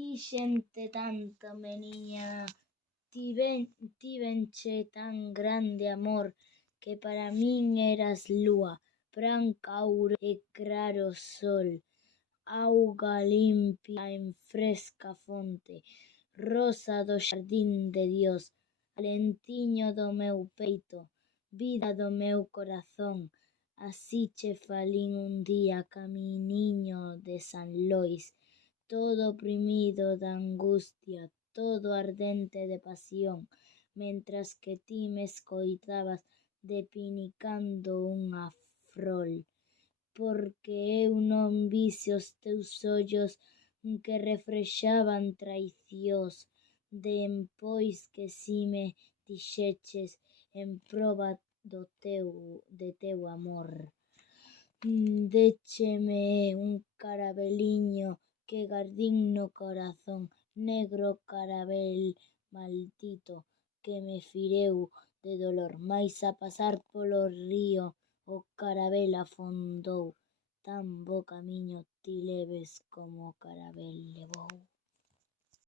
Quixente tanto, meniña, tivenche tan grande amor, que para min eras lúa, branca ouro e claro sol, auga limpia en fresca fonte, rosa do xardín de Dios, calentiño do meu peito, vida do meu corazón. Así che falín un día camiño de San Lois, todo oprimido de angustia, todo ardente de pasión, mentras que ti me escoitabas depinicando unha frol, porque eu non vise os teus ollos que refrexaban traicións, dempois que si me dixeches en proba de teu amor. Décheme un carabeliño que gardín no corazón, negro carabel maldito que me fireu de dolor, mais a pasar polo río o carabel afondou, tan bo camiño ti leves como o carabel levou.